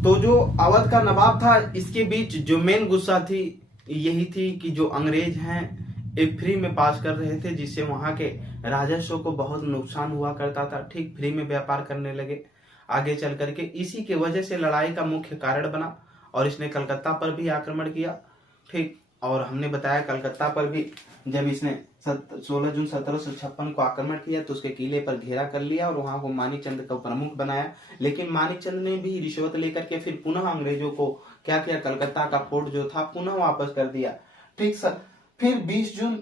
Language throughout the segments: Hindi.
तो जो अवध का नवाब था, इसके बीच जो मेन गुस्सा थी यही थी कि जो अंग्रेज हैं एक फ्री में पास कर रहे थे, जिससे वहां के राजस्व को बहुत नुकसान हुआ करता था। ठीक फ्री में व्यापार करने लगे आगे चल करके, इसी के वजह से लड़ाई का मुख्य कारण बना और इसने कलकत्ता पर भी आक्रमण किया। ठीक, और हमने बताया कलकत्ता पर भी जब इसने 16 जून 1756 को आक्रमण किया तो उसके किले पर घेरा कर लिया और वहां को मानिकचंद को प्रमुख बनाया। लेकिन मानिकचंद ने भी रिश्वत लेकर के फिर पुनः अंग्रेजों को क्या किया, कलकत्ता का फोर्ट जो था पुनः वापस कर दिया। ठीक सर, फिर 20 जून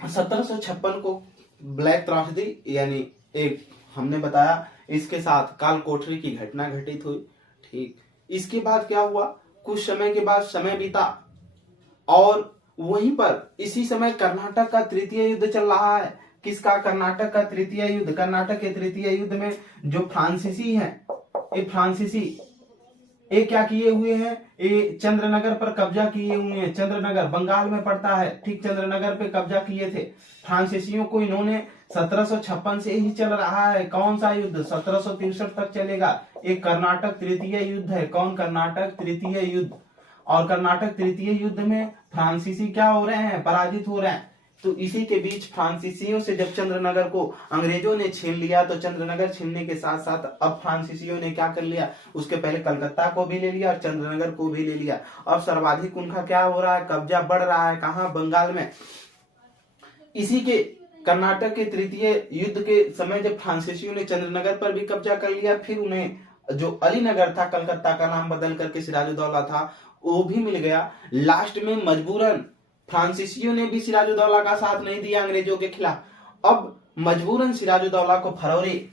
1756 को ब्लैक त्रासदी यानी एक हमने बताया इसके साथ काल कोठरी की घटना घटित हुई। ठीक, इसके बाद क्या हुआ, कुछ समय के बाद समय बीता और वहीं पर इसी समय कर्नाटक का तृतीय युद्ध चल रहा है। किसका? कर्नाटक का तृतीय युद्ध। कर्नाटक के तृतीय युद्ध में जो फ्रांसीसी हैं, ये फ्रांसीसी ये क्या किए हुए हैं, ये चंद्रनगर पर कब्जा किए हुए हैं। चंद्रनगर बंगाल में पड़ता है। ठीक, चंद्रनगर पे कब्जा किए थे फ्रांसीसियों को इन्होंने। 1756 से ही चल रहा है। कौन सा युद्ध? 1763 तक चलेगा। एक कर्नाटक तृतीय युद्ध है। कौन? कर्नाटक तृतीय युद्ध। और कर्नाटक तृतीय युद्ध में फ्रांसीसी क्या हो रहे हैं? पराजित हो रहे हैं। तो इसी के बीच फ्रांसीसियों से जब चंद्रनगर को अंग्रेजों ने छीन लिया तो चंद्रनगर छीनने के साथ साथ अब फ्रांसीसियों ने क्या कर लिया, उसके पहले कलकत्ता को भी ले लिया और चंद्रनगर को भी ले लिया। अब सर्वाधिक उनका क्या हो रहा है, कब्जा बढ़ रहा है। कहां? बंगाल में। इसी के कर्नाटक के तृतीय युद्ध के समय जब फ्रांसीसियों ने चंद्रनगर पर भी कब्जा कर लिया, फिर उन्हें जो अलीनगर था, कलकत्ता का नाम बदल करके सिराजुद्दौला था, वो भी मिल गया। लास्ट में मजबूरन फ्रांसीसियों ने भी सिराजुद्दौला का साथ नहीं दिया अंग्रेजों के खिलाफ। अब मजबूरन सिराजुद्दौला को फरवरी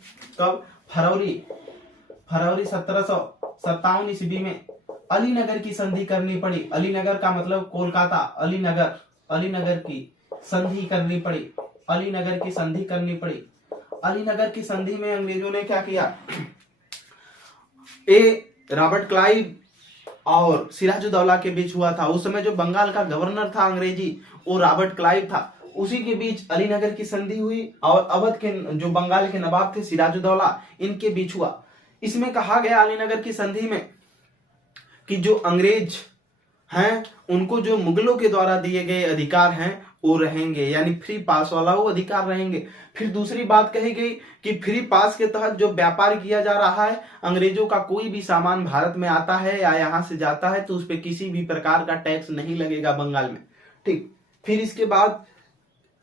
1757 ईस्वी में अलीनगर की संधि करनी पड़ी। अलीनगर का मतलब कोलकाता। अलीनगर की संधि करनी पड़ी। अलीनगर की संधि करनी पड़ी। अलीनगर की संधि में अंग्रेजों ने क्या किया, रॉबर्ट क्लाइव और सिराजुद्दौला के बीच हुआ था। उस समय जो बंगाल का गवर्नर था अंग्रेजी, वो रॉबर्ट क्लाइव था। उसी के बीच अलीनगर की संधि हुई और अवध के जो बंगाल के नवाब थे सिराजुद्दौला, इनके बीच हुआ। इसमें कहा गया अलीनगर की संधि में कि जो अंग्रेज हैं उनको जो मुगलों के द्वारा दिए गए अधिकार हैं वो रहेंगे, यानी फ्री पास वाला वो अधिकार रहेंगे। फिर दूसरी बात कही गई कि फ्री पास के तहत जो व्यापार किया जा रहा है, अंग्रेजों का कोई भी सामान भारत में आता है या यहां से जाता है तो उस पर किसी भी प्रकार का टैक्स नहीं लगेगा बंगाल में। ठीक, फिर इसके बाद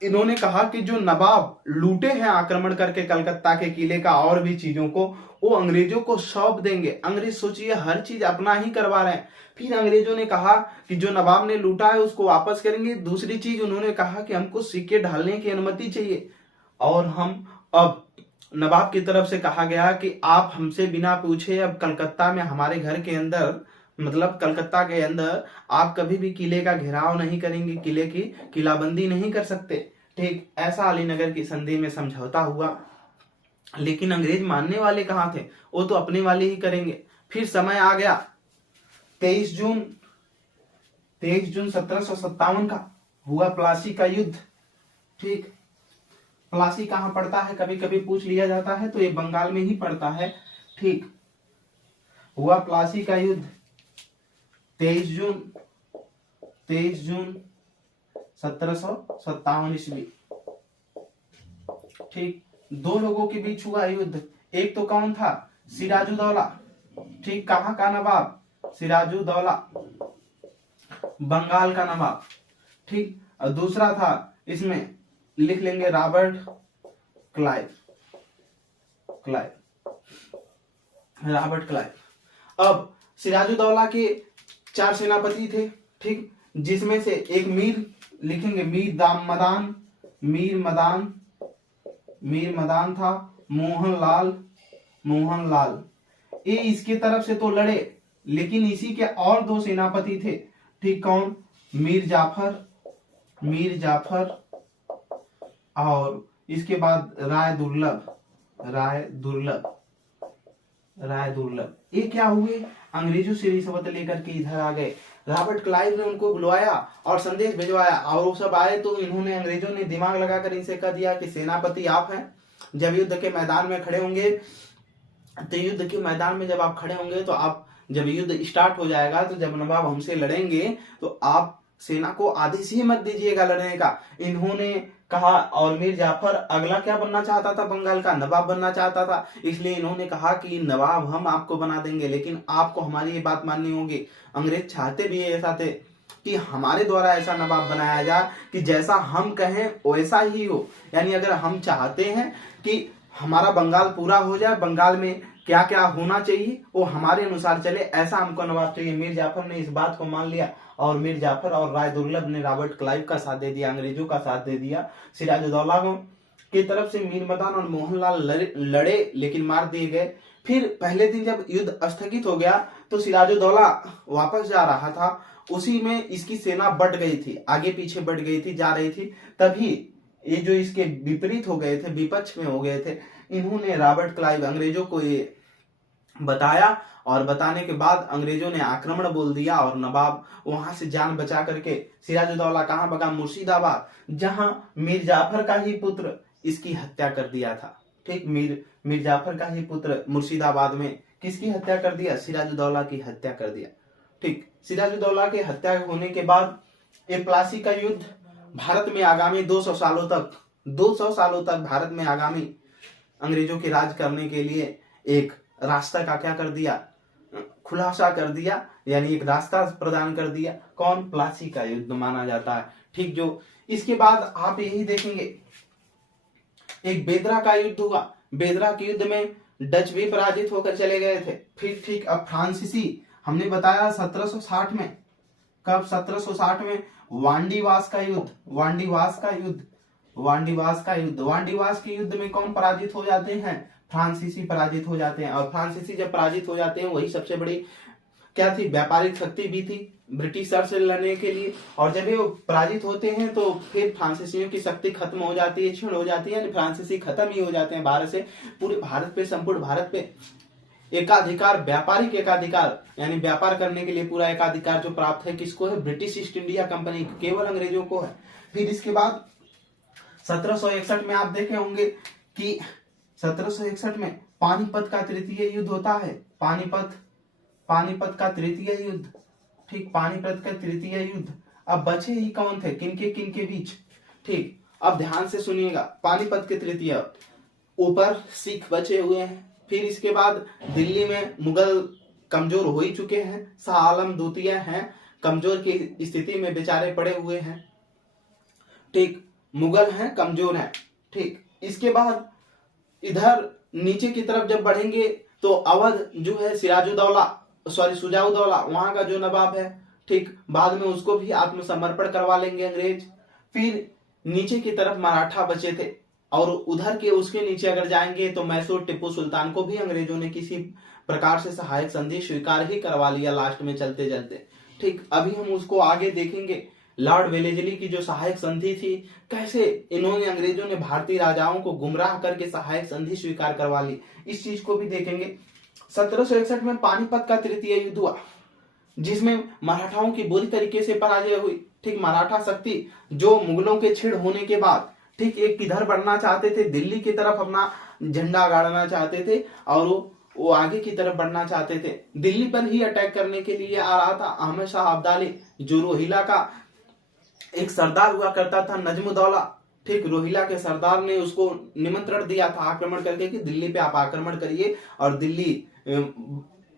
इन्होंने कहा कि जो नवाब लूटे हैं आक्रमण करके कलकत्ता के किले का और भी चीजों को, वो अंग्रेजों को सौंप देंगे। अंग्रेज सोचिए हर चीज अपना ही करवा रहे हैं। फिर अंग्रेजों ने कहा कि जो नवाब ने लूटा है उसको वापस करेंगे। दूसरी चीज उन्होंने कहा कि हमको सिक्के ढालने की अनुमति चाहिए और हम अब नवाब की तरफ से कहा गया कि आप हमसे बिना पूछे अब कलकत्ता में हमारे घर के अंदर, मतलब कलकत्ता के अंदर आप कभी भी किले का घेराव नहीं करेंगे, किले की किलाबंदी नहीं कर सकते। ठीक, ऐसा अलीनगर की संधि में समझौता हुआ। लेकिन अंग्रेज मानने वाले कहां थे, वो तो अपने वाले ही करेंगे। फिर समय आ गया 23 जून 1757 का हुआ प्लासी का युद्ध। ठीक, प्लासी कहां पड़ता है कभी कभी पूछ लिया जाता है, तो ये बंगाल में ही पड़ता है। ठीक, हुआ प्लासी का युद्ध 23 जून 1757 ईस्वी। ठीक, दो लोगों के बीच हुआ युद्ध। एक तो कौन था? सिराजुद्दौला। ठीक, कहां का नवाब? सिराजुद्दौला, बंगाल का नवाब। ठीक, और दूसरा था, इसमें लिख लेंगे रॉबर्ट क्लाइव। Robert Clive. अब सिराजुद्दौला के 4 सेनापति थे। ठीक, जिसमें से एक मीर लिखेंगे, मीर मदान था। मोहनलाल ये इसके तरफ से तो लड़े, लेकिन इसी के और 2 सेनापति थे। ठीक, कौन? मीर जाफर और इसके बाद राय दुर्लभ। ये क्या हुए? अंग्रेजों से रिश्वत लेकर के इधर आ गए। रॉबर्ट क्लाइव ने उनको बुलवाया और संदेश भिजवाया और वो सब आए तो इन्होंने, अंग्रेजों ने दिमाग लगाकर इनसे कह दिया कि सेनापति आप हैं, जब युद्ध के मैदान में खड़े होंगे तो युद्ध के मैदान में जब आप खड़े होंगे तो आप, जब युद्ध स्टार्ट हो जाएगा तो जब नवाब हमसे लड़ेंगे तो आप सेना को आदेश ही मत दीजिएगा लड़ने का, इन्होंने कहा। और मीर जाफर अगला क्या बनना चाहता था, बंगाल का नवाब बनना चाहता था, इसलिए इन्होंने कहा कि नवाब हम आपको बना देंगे, लेकिन आपको हमारी ये बात माननी होगी। अंग्रेज चाहते भी ऐसा थे कि हमारे द्वारा ऐसा नवाब बनाया जाए कि जैसा हम कहें वैसा ही हो। यानी अगर हम चाहते हैं कि हमारा बंगाल पूरा हो जाए, बंगाल में क्या क्या होना चाहिए वो हमारे अनुसार चले, ऐसा हमको नवाब चाहिए। मीर जाफर ने इस बात को मान लिया और मीर जाफर और राय दुर्लभ ने रॉबर्ट क्लाइव का साथ दे दिया, अंग्रेजों का साथ दे दिया। सिराजुद्दौला की तरफ से मीर मदान और मोहनलाल लड़े लेकिन मार दिए गए। फिर पहले दिन जब युद्ध स्थगित हो गया तो सिराजुद्दौला वापस जा रहा था, उसी में इसकी सेना बढ़ गई थी, आगे पीछे बढ़ गई थी, जा रही थी। तभी ये जो इसके विपरीत हो गए थे, विपक्ष में हो गए थे, इन्होंने रॉबर्ट क्लाइव अंग्रेजों को ये बताया और बताने के बाद अंग्रेजों ने आक्रमण बोल दिया और नवाब वहां से जान बचा करके सिराजुद्दौला कहां भगा, मुर्शिदाबाद, जहां मीर जाफर का ही पुत्र इसकी हत्या कर दिया था। ठीक, मीर जाफर का ही पुत्र मुर्शिदाबाद में किसकी हत्या कर दिया, सिराजुद्दौला की हत्या कर दिया। ठीक, सिराजुद्दौला की हत्या होने के बाद ये प्लासी का युद्ध भारत में आगामी 200 सालों तक भारत में आगामी अंग्रेजों के राज करने के लिए एक रास्ता का क्या कर दिया, खुलासा कर दिया, यानी एक रास्ता प्रदान कर दिया। कौन, प्लासी का युद्ध माना जाता है। ठीक, जो इसके बाद आप यही देखेंगे एक बेदरा का युद्ध हुआ। बेदरा के युद्ध में डच भी पराजित होकर चले गए थे। फिर ठीक, अब फ्रांसीसी, हमने बताया 1760 में, कब, 1760 में वांडीवास का युद्ध, वांडीवास के युद्ध में कौन पराजित हो जाते हैं, फ्रांसीसी पराजित हो जाते हैं। और फ्रांसीसी जब पराजित हो जाते हैं, वही सबसे बड़ी क्या थी, व्यापारिक शक्ति भी थी ब्रिटिशर से लड़ने के लिए। और जब ये पराजित होते हैं तो फिर फ्रांसीसियों की शक्ति खत्म हो जाती है, क्षीण हो जाती है, फ्रांसीसी खत्म ही हो जाते हैं भारत से। पूरे भारत पे, संपूर्ण भारत पे एकाधिकार, व्यापारिक एकाधिकार, यानी व्यापार करने के लिए पूरा एकाधिकार जो प्राप्त है किसको है, ब्रिटिश ईस्ट इंडिया कंपनी, केवल अंग्रेजों को है। फिर इसके बाद 1761 में आप देखे होंगे कि 1761 में पानीपत का तृतीय युद्ध होता है। पानीपत का तृतीय युद्ध, ठीक, पानीपत का तृतीय युद्ध। अब बचे ही कौन थे, किनके बीच, ठीक, अब ध्यान से सुनिएगा। पानीपत के तृतीय, ऊपर सिख बचे हुए हैं। फिर इसके बाद दिल्ली में मुगल कमजोर हो ही चुके हैं, शाह आलम द्वितीय हैं, कमजोर की स्थिति में बेचारे पड़े हुए हैं। ठीक, मुगल हैं, कमजोर हैं। ठीक, इसके बाद इधर नीचे की तरफ जब बढ़ेंगे तो अवध जो है सुजाउद्दौला वहां का जो नवाब है, ठीक, बाद में उसको भी आत्मसमर्पण करवा लेंगे अंग्रेज। फिर नीचे की तरफ मराठा बचे थे और उधर के उसके नीचे अगर जाएंगे तो मैसूर टिप्पू सुल्तान को भी अंग्रेजों ने किसी प्रकार से सहायक संधि स्वीकार ही करवा लिया लास्ट में चलते चलते। ठीक, अभी हम उसको आगे देखेंगे। लॉर्ड वेलेजली की जो सहायक संधि थी, कैसे इन्होंने, अंग्रेजों ने भारतीय राजाओं को गुमराह करके सहायक संधि स्वीकार करवा ली, इस चीज को भी देखेंगे। 1761 में पानीपत का तृतीय युद्ध हुआ जिसमें मराठाओं की बुरी तरीके से पराजय हुई। ठीक, मराठा शक्ति जो मुगलों के छीड़ होने के बाद, ठीक, एक किधर बढ़ना चाहते थे, दिल्ली की तरफ अपना झंडा गाड़ना चाहते थे और वो आगे की तरफ बढ़ना चाहते थे। दिल्ली पर ही अटैक करने के लिए आ रहा था अहमद शाह अब्दाली, जो रोहिला का एक सरदार हुआ करता था, नजमुद्दौला। ठीक, रोहिला के सरदार ने उसको निमंत्रण दिया था आक्रमण करके कि दिल्ली पे आप आक्रमण करिए, और दिल्ली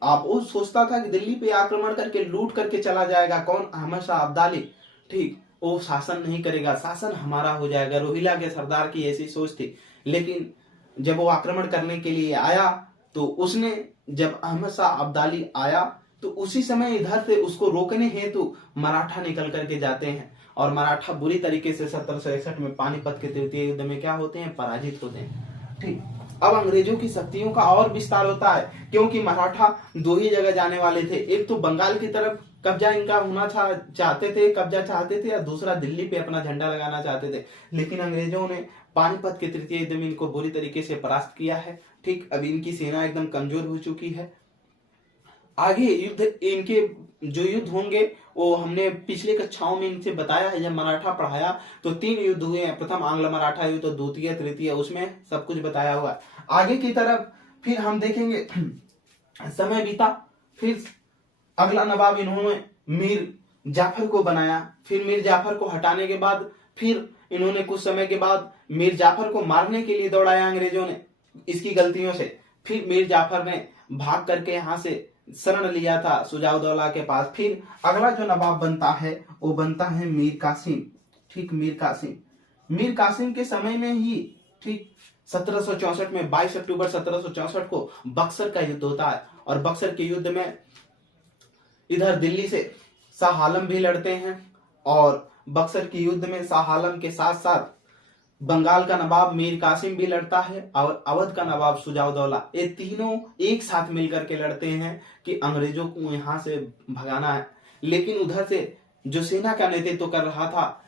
आप, वो सोचता था कि दिल्ली पे आक्रमण करके लूट करके चला जाएगा, कौन, अहमद शाह अब्दाली। ठीक, वो शासन नहीं करेगा, शासन हमारा हो जाएगा, रोहिला के सरदार की ऐसी सोच थी। लेकिन जब वो आक्रमण करने के लिए आया तो उसने, जब अहमद शाह अब्दाली आया तो उसी समय इधर से उसको रोकने हेतु मराठा निकल करके जाते हैं और मराठा बुरी तरीके से 1761 में पानीपत के तृतीय युद्ध में क्या होते हैं, पराजित होते हैं। ठीक, अब अंग्रेजों की शक्तियों का और विस्तार होता है क्योंकि मराठा दो ही जगह जाने वाले थे, एक तो बंगाल की तरफ कब्जा इनका होना चाहते थे, या दूसरा दिल्ली पे अपना झंडा लगाना चाहते थे। लेकिन अंग्रेजों ने पानीपत के तृतीय युद्ध में इनको बुरी तरीके से परास्त किया है। ठीक, अब इनकी सेना एकदम कमजोर हो चुकी है। आगे युद्ध, इनके जो युद्ध होंगे वो हमने पिछले कक्षाओं में इनसे बताया है, जब मराठा पढ़ाया तो 3 युद्ध हुए हैं, प्रथम आंग्ल मराठा युद्ध, द्वितीय, तृतीय, उसमें सब कुछ बताया हुआ है। आगे की तरफ फिर हम देखेंगे समय बीता, फिर अगला नवाब इन्होंने मीर जाफर को बनाया। फिर मीर जाफर को हटाने के बाद फिर इन्होंने कुछ समय के बाद मीर जाफर को मारने के लिए दौड़ाया अंग्रेजों ने इसकी गलतियों से। फिर मीर जाफर ने भाग करके यहाँ से शरण लिया था सुजाउद्दौला के पास। फिर अगला जो नवाब बनता है वो बनता है मीर कासिम। ठीक, मीर कासिम। मीर कासिम के समय में ही ठीक 1764 में 22 अक्टूबर 1764 को बक्सर का युद्ध होता है और बक्सर के युद्ध में इधर दिल्ली से शाह आलम भी लड़ते हैं और बक्सर के युद्ध में शाह आलम के साथ साथ बंगाल का नवाब मीर कासिम भी लड़ता है और अवध का नवाब सुजाउद्दौला। ये तीनों एक साथ मिलकर के लड़ते हैं कि अंग्रेजों को यहां से भगाना है। लेकिन उधर से जो सेना का नेतृत्व कर रहा था,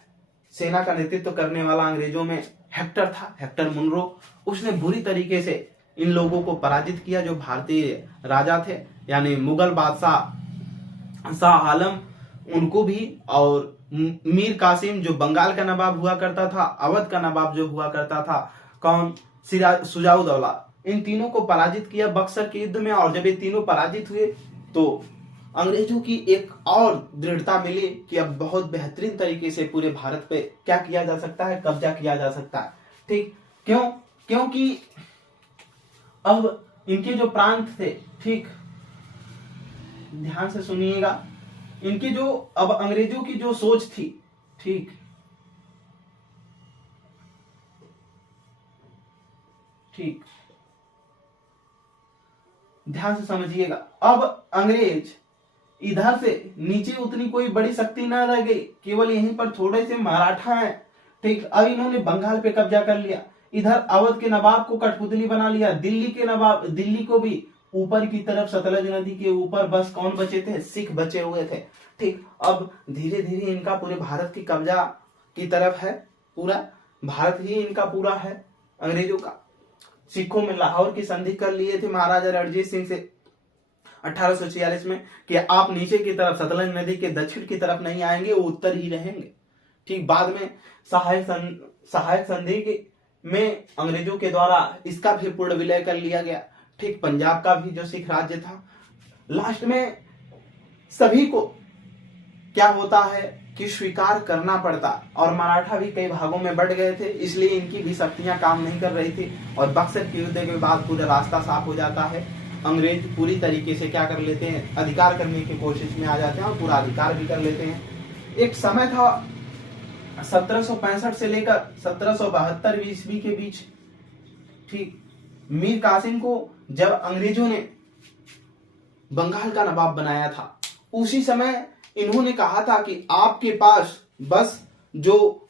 सेना का नेतृत्व करने वाला अंग्रेजों में हेक्टर था, हेक्टर मुनरो। उसने बुरी तरीके से इन लोगों को पराजित किया जो भारतीय राजा थे, यानी मुगल बादशाह शाह आलम, उनको भी, और मीर कासिम जो बंगाल का नवाब हुआ करता था, अवध का नवाब जो हुआ करता था कौन, सुजाउद्दौला, इन तीनों को पराजित किया बक्सर के युद्ध में। और जब ये तीनों पराजित हुए तो अंग्रेजों की एक और दृढ़ता मिली कि अब बहुत बेहतरीन तरीके से पूरे भारत पे क्या किया जा सकता है, कब्जा किया जा सकता है। ठीक, क्यों? क्योंकि अब इनके जो प्रांत थे, ठीक, ध्यान से सुनिएगा, इनकी जो अब अंग्रेजों की जो सोच थी, ठीक, ठीक, ध्यान से समझिएगा। अब अंग्रेज इधर से नीचे उतनी कोई बड़ी शक्ति ना रह गई, केवल यहीं पर थोड़े से मराठा हैं। ठीक, अब इन्होंने बंगाल पे कब्जा कर लिया, इधर अवध के नवाब को कठपुतली बना लिया, दिल्ली के नवाब, दिल्ली को भी ऊपर की तरफ सतलज नदी के ऊपर बस कौन बचे थे? सिख बचे हुए थे। ठीक, अब धीरे धीरे इनका पूरे भारत की कब्जा की तरफ है, पूरा भारत ही इनका पूरा है अंग्रेजों का। सिखों में लाहौर की संधि कर लिए थे महाराजा रणजीत सिंह से 1846 में कि आप नीचे की तरफ सतलज नदी के दक्षिण की तरफ नहीं आएंगे, वो उत्तर ही रहेंगे। ठीक, बाद में सहायक संधि में अंग्रेजों के द्वारा इसका भी पूर्ण विलय कर लिया गया। ठीक, पंजाब का भी जो सिख राज्य था, लास्ट में सभी को क्या होता है कि स्वीकार करना पड़ता, और मराठा भी कई भागों में बढ़ गए थे, इसलिए इनकी भी शक्तियां काम नहीं कर रही थी। और बक्सर के युद्ध के बाद पूरा रास्ता साफ हो जाता है, अंग्रेज पूरी तरीके से क्या कर लेते हैं, अधिकार करने की कोशिश में आ जाते हैं और पूरा अधिकार भी कर लेते हैं। एक समय था 1765 से लेकर 1772 ईस्वी के बीच, ठीक, मीर कासिम को जब अंग्रेजों ने बंगाल का नवाब बनाया था, उसी समय इन्होंने कहा था कि आपके पास बस जो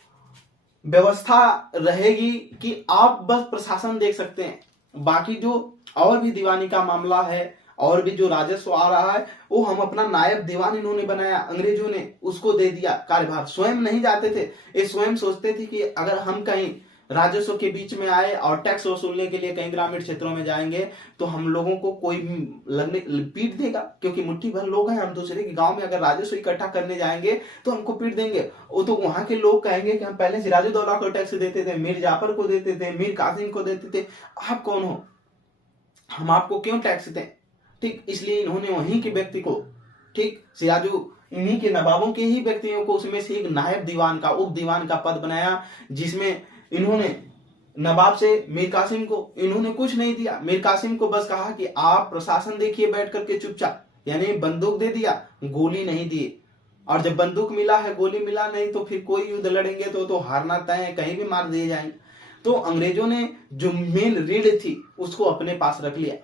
व्यवस्था रहेगी कि आप बस प्रशासन देख सकते हैं, बाकी जो और भी दीवानी का मामला है और भी जो राजस्व आ रहा है वो हम अपना नायब दीवान इन्होंने बनाया, अंग्रेजों ने उसको दे दिया कार्यभार। स्वयं नहीं जाते थे, ये स्वयं सोचते थे कि अगर हम कहीं राजस्व के बीच में आए और टैक्स वसूलने के लिए कहीं ग्रामीण क्षेत्रों में जाएंगे तो हम लोगों को कोई लगने पीट देगा, क्योंकि मुट्ठी भर लोग हैं, हम दूसरे के गांव में अगर राजस्व इकट्ठा करने जाएंगे तो हमको पीट देंगे। वो तो वहां के लोग कहेंगे कि हम पहले सिराजुद्दौला को टैक्स देते थे, मीर जाफर को देते थे, मीर कासिम को देते थे, आप कौन हो, हम आपको क्यों टैक्स दें। ठीक, इसलिए इन्होंने वहीं के व्यक्ति को, ठीक, सिराजू इन्हीं के नवाबों के ही व्यक्तियों को उसमें से एक नायब दीवान का, उप दीवान का पद बनाया, जिसमें इन्होंने नवाब से मीर कासिम को इन्होंने कुछ नहीं दिया। मीर कासिम को बस कहा कि आप प्रशासन देखिए बैठ करके चुपचाप, यानी बंदूक दे दिया, गोली नहीं दी। और जब बंदूक मिला है, गोली मिला नहीं, तो फिर कोई युद्ध लड़ेंगे तो हारना तय है, कहीं भी मार दिए जाएंगे। तो अंग्रेजों ने जो मेन रीढ़ थी उसको अपने पास रख लिया।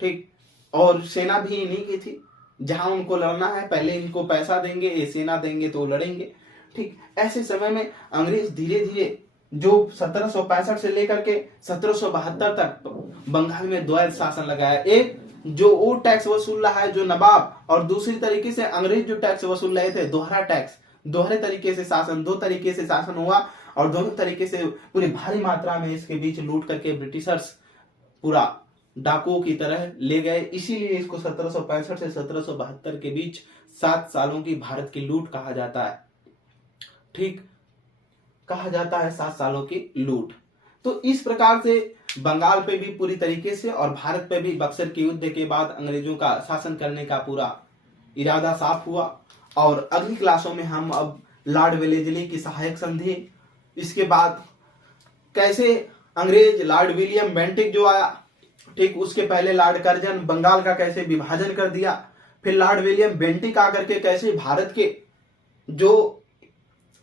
ठीक, और सेना भी इन्हीं की थी, जहां उनको लड़ना है पहले इनको पैसा देंगे, ये सेना देंगे तो लड़ेंगे। ठीक, ऐसे समय में अंग्रेज धीरे धीरे जो 1765 से लेकर के 1772 तक बंगाल में द्वैत शासन लगाया, एक जो वो टैक्स वसूल रहा है जो नवाब, और दूसरी तरीके से अंग्रेज जो टैक्स वसूल रहे थे, दोहरा टैक्स, दोहरे तरीके से शासन, दो तरीके से शासन हुआ और दोनों तरीके से पूरी भारी मात्रा में इसके बीच लूट करके ब्रिटिशर्स पूरा डाकुओं की तरह ले गए। इसीलिए इसको 1765 से 1772 के बीच 7 सालों की भारत की लूट कहा जाता है। ठीक, कहा जाता है 7 सालों की लूट। तो इस प्रकार से बंगाल पे भी पूरी तरीके से और भारत पे भी बक्सर के युद्ध के बाद अंग्रेजों का शासन करने का पूरा इरादा साफ हुआ। और अगली क्लासों में हम अब लॉर्ड वेलेस्ली की सहायक संधि, इसके बाद कैसे अंग्रेज लॉर्ड विलियम बेंटिक जो आया, ठीक, उसके पहले लॉर्ड कर्जन बंगाल का कैसे विभाजन कर दिया, फिर लॉर्ड विलियम बेंटिक आकर के कैसे भारत के जो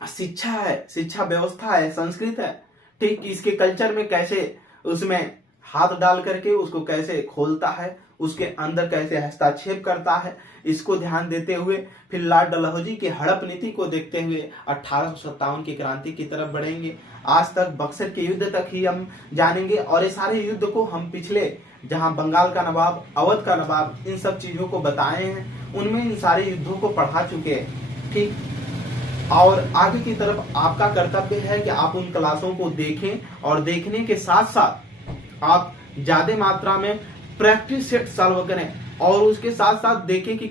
शिक्षा है, शिक्षा व्यवस्था है, संस्कृत है, ठीक, इसके कल्चर में कैसे उसमें हाथ डाल करके उसको कैसे खोलता है, उसके अंदर कैसे हस्तक्षेप करता है, इसको ध्यान देते हुए फिर लॉर्ड डलहौजी की हड़प नीति को देखते हुए 1857 की क्रांति की तरफ बढ़ेंगे। आज तक बक्सर के युद्ध तक ही हम जानेंगे और ये सारे युद्ध को हम पिछले जहां बंगाल का नवाब, अवध का नवाब, इन सब चीजों को बताए हैं, उनमें इन सारे युद्धों को पढ़ा चुके हैं, ठीक। और आगे की तरफ आपका कर्तव्य है कि आप उन क्लासों को देखें और देखने के साथ साथ आप ज्यादा मात्रा में प्रैक्टिस सेट सॉल्व करें और उसके साथ साथ देखें कि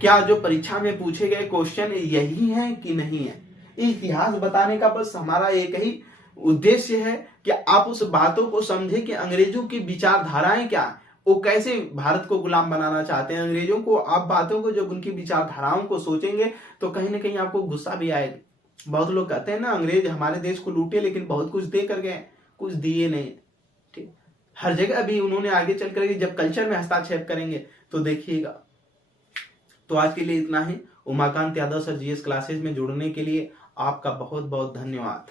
क्या जो परीक्षा में पूछे गए क्वेश्चन यही हैं कि नहीं है। इतिहास बताने का बस हमारा एक ही उद्देश्य है कि आप उस बातों को समझे कि अंग्रेजों की विचारधाराएं क्या है, वो कैसे भारत को गुलाम बनाना चाहते हैं अंग्रेजों को। आप बातों को, जब उनकी विचारधाराओं को सोचेंगे तो कहीं ना कहीं आपको गुस्सा भी आएगा। बहुत लोग कहते हैं ना, अंग्रेज हमारे देश को लूटे लेकिन बहुत कुछ दे कर गए, कुछ दिए नहीं, ठीक। हर जगह अभी उन्होंने आगे चल कर जब कल्चर में हस्तक्षेप करेंगे तो देखिएगा। तो आज के लिए इतना ही। Umakant Yadav sir GS classes में जुड़ने के लिए आपका बहुत बहुत धन्यवाद।